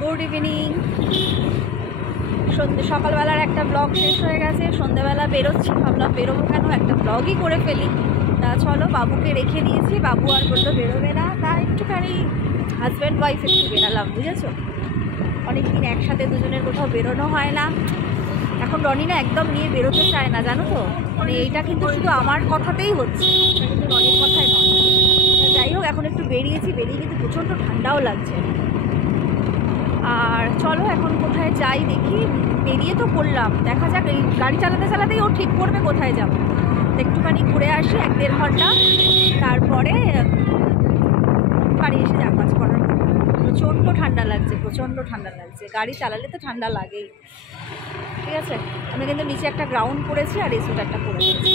Good evening. সকালবেলার একটা blog শেষ হয়ে গেছে, সন্ধ্যেবেলা বেরোচ্ছি, ভাবলাম বেরোবো কেন, একটা ব্লগই করে ফেলি। তা চলো, বাবুকে রেখে দিয়েছি, বাবু আর বললো বেরোবে না, তা একটুখানি হাজব্যান্ড ওয়াইফ একটু বেরালাম, বুঝেছো। অনেকদিন একসাথে দুজনের কোথাও বেরোনো হয় না। এখন রনি না একদম নিয়ে বেরোতে চায় না, জানো তো। মানে এইটা কিন্তু শুধু আমার কথাতেই হচ্ছে, কিন্তু রনির কথাই নয়। যাই হোক, এখন একটু বেরিয়েছি, বেরিয়ে কিন্তু প্রচণ্ড ঠান্ডাও লাগছে। আর চলো এখন কোথায় যাই দেখি। বেরিয়ে তো পড়লাম, দেখা যাক। এই গাড়ি চালাতে চালাতেই ও ঠিক করবে কোথায় যাবো। একটুখানি ঘুরে আসি 1-1.5 ঘন্টা, তারপরে বাড়ি এসে যা কাজ করার। প্রচণ্ড ঠান্ডা লাগছে, প্রচণ্ড ঠান্ডা লাগছে। গাড়ি চালালে তো ঠান্ডা লাগেই। ঠিক আছে, আমি কিন্তু নিচে একটা গ্রাউন্ড করেছি আর এই সোয়েটারটা পরে নিয়েছি।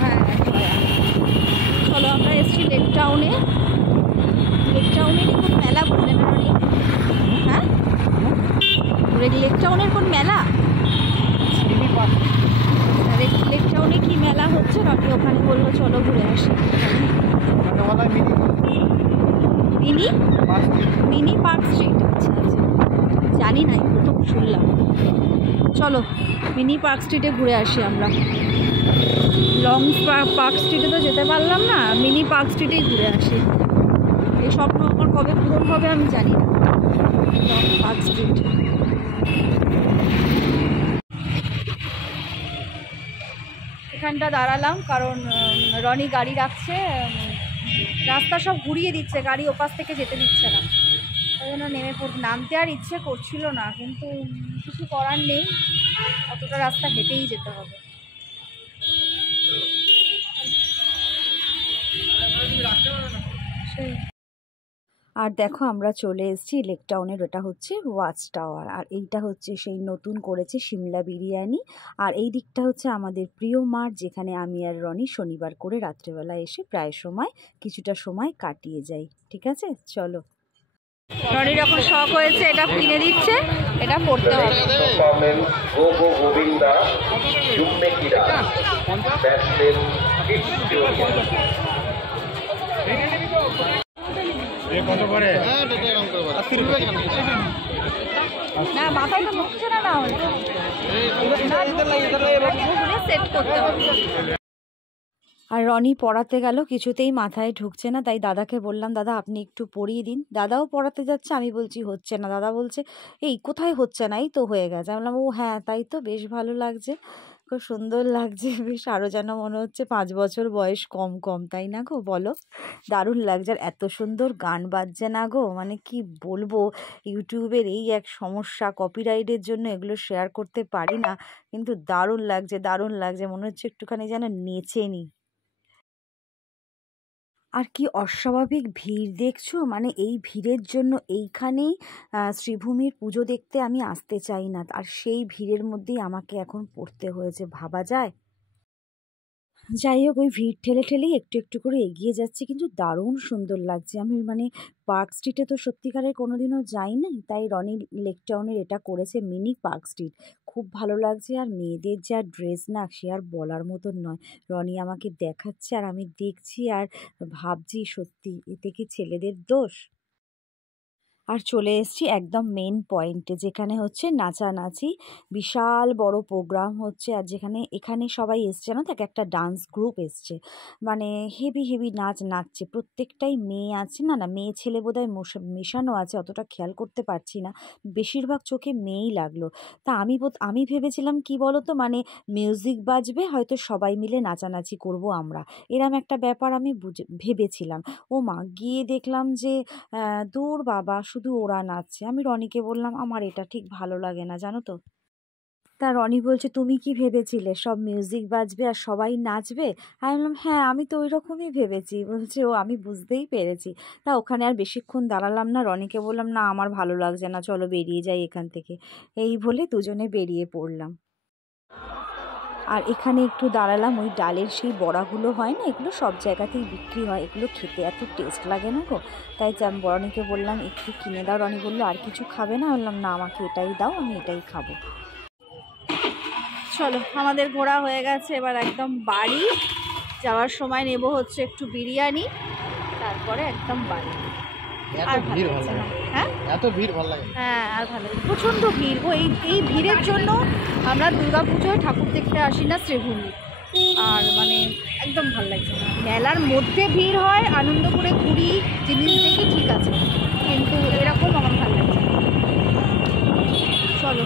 হ্যাঁ, চলো আমরা এসেছি লেক টাউনে। লেক টাউনের কোন মেলা বললেন আপনি? হ্যাঁ, লেক টাউনের কোন মেলা? লেক টাউনে কি মেলা হচ্ছে রনি ওখানে বললো চলো ঘুরে আসি। Mini park street. আচ্ছা আচ্ছা, জানি না, প্রথম শুনলাম। চলো মিনি পার্ক স্ট্রিটে ঘুরে আসি আমরা। লং পার্ক স্ট্রিটে তো যেতে পারলাম না, মিনি পার্ক স্ট্রিটেই ঘুরে আসি। এই স্বপ্ন আমার কবে পূরণ হবে আমি জানি না। Long park street. এখানটা দাঁড়ালাম কারণ রনি গাড়ি রাখছে, রাস্তা সব ঘুরিয়ে দিচ্ছে, গাড়ি ওপাশ থেকে যেতে দিচ্ছে না। ওই জন্য নামতে আর ইচ্ছে করছিল না, কিন্তু কিছু করার নেই, অতটা রাস্তা হেঁটেই যেতে হবে। আর দেখো আমরা চলে এসেছি লেক টাউনের। ওটা হচ্ছে ওয়াচ টাওয়ার, আর এইটা হচ্ছে সেই নতুন করেছে সিমলা বিরিয়ানি। আর এই দিকটা হচ্ছে আমাদের প্রিয় মাঠ, যেখানে আমি আর রনি শনিবার করে রাত্রেবেলা এসে প্রায় সময় কিছুটা সময় কাটিয়ে যাই। ঠিক আছে, চলো। রনির যখন শখ হয়েছে এটা কিনে দিচ্ছে, এটা পড়তে হবে। না মাথায় তো ঢুকছে না, না সেট করতে হবে। আর রনি পড়াতে গেল, কিছুতেই মাথায় ঢুকছে না, তাই দাদাকে বললাম দাদা আপনি একটু পড়িয়ে দিন। দাদাও পড়াতে যাচ্ছে, আমি বলছি হচ্ছে না। দাদা বলছে এই কোথায় হচ্ছে না, এই তো হয়ে গেছে। আমি বললাম ও হ্যাঁ তাই তো, বেশ ভালো লাগছে, খুব সুন্দর লাগছে, বেশ আরও যেন মনে হচ্ছে 5 বছর বয়স কম কম, তাই না গো বলো? দারুণ লাগছে। আর এত সুন্দর গান বাজছে না গো, মানে কি বলবো। ইউটিউবের এই এক সমস্যা, কপিরাইটের জন্য এগুলো শেয়ার করতে পারি না, কিন্তু দারুণ লাগছে, দারুণ লাগছে, মনে হচ্ছে একটুখানি যেন নেচে নি। আর কি অস্বাভাবিক ভিড় দেখছো, মানে এই ভিড়ের জন্য এইখানেই শ্রীভূমির পুজো দেখতে আমি আসতে চাই না, আর সেই ভিড়ের মধ্যেই আমাকে এখন পড়তে হয়েছে, ভাবা যায়। যাই হোক, ওই ভিড় ঠেলে ঠেলেই একটু একটু করে এগিয়ে যাচ্ছি, কিন্তু দারুণ সুন্দর লাগছে। আমি মানে পার্ক স্ট্রিটে তো সত্যিকারের কোনোদিনও যাইনি, তাই রনি লেক টাউনের এটা করেছে মিনি পার্ক স্ট্রিট, খুব ভালো লাগছে। আর মেয়েদের যা ড্রেস না, সে আর বলার মতন নয়। রনি আমাকে দেখাচ্ছে আর আমি দেখছি আর ভাবছি সত্যি এতে কি ছেলেদের দোষ। আর চলে এসেছি একদম মেন পয়েন্টে, যেখানে হচ্ছে নাচানাচি, বিশাল বড় প্রোগ্রাম হচ্ছে। আর এখানে সবাই এসছে না, তো একটা ডান্স গ্রুপ এসছে, মানে হেভি হেভি নাচ নাচছে। প্রত্যেকটাই মেয়ে আছে, না না মেয়ে ছেলে বোধহয় মেশানো আছে, অতটা খেয়াল করতে পারছি না, বেশিরভাগ চোখে মেয়েই লাগলো। তা আমি ভেবেছিলাম কি বলো তো, মানে মিউজিক বাজবে, হয়তো সবাই মিলে নাচানাচি করব আমরা, এরম একটা ব্যাপার আমি ভেবেছিলাম। ও মা, গিয়ে দেখলাম যে দূর বাবা, শুধু ওরা নাচছে। আমি রনিকে বললাম আমার এটা ঠিক ভালো লাগে না, জানো তো। তা রনি বলছে তুমি কি ভেবেছিলে সব মিউজিক বাজবে আর সবাই নাচবে? আমি বললাম হ্যাঁ আমি তো ওই রকমই ভেবেছি। বলছে ও আমি বুঝতেই পেরেছি। তা ওখানে আর বেশিক্ষণ দাঁড়ালাম না, রনিকে বললাম না আমার ভালো লাগছে না, চলো বেরিয়ে যাই এখান থেকে। এই বলে দুজনে বেরিয়ে পড়লাম। আর এখানে একটু দাঁড়ালাম, ওই ডালের সেই বড়াগুলো হয় না, এগুলো সব জায়গাতেই বিক্রি হয়, এগুলো খেতে এত টেস্ট লাগে না গো। তাই রনিকে বললাম একটু কিনে দাও। রনি বললো আর কিছু খাবে না? বললাম না, আমাকে এটাই দাও, আমি এটাই খাবো। চলো, আমাদের ঘোরা হয়ে গেছে, এবার একদম বাড়ি যাওয়ার সময় নেব হচ্ছে একটু বিরিয়ানি, তারপরে একদম বাড়ি। আর ভালো লাগছে না। হ্যাঁ, এত ভিড় ভালো লাগে। হ্যাঁ, আর ভালো লাগে, প্রচণ্ড ভিড় গো। এই ভিড়ের জন্য আমরা দুর্গাপুজোয় ঠাকুর দেখতে আসি না শ্রীভূমি। আর মানে একদম ভালো লাগছে না। মেলার মধ্যে ভিড় হয়, আনন্দ করে ঘুরি, জিনিস দেখি, ঠিক আছে, কিন্তু এরকম আমার ভালো লাগছে না। চলো।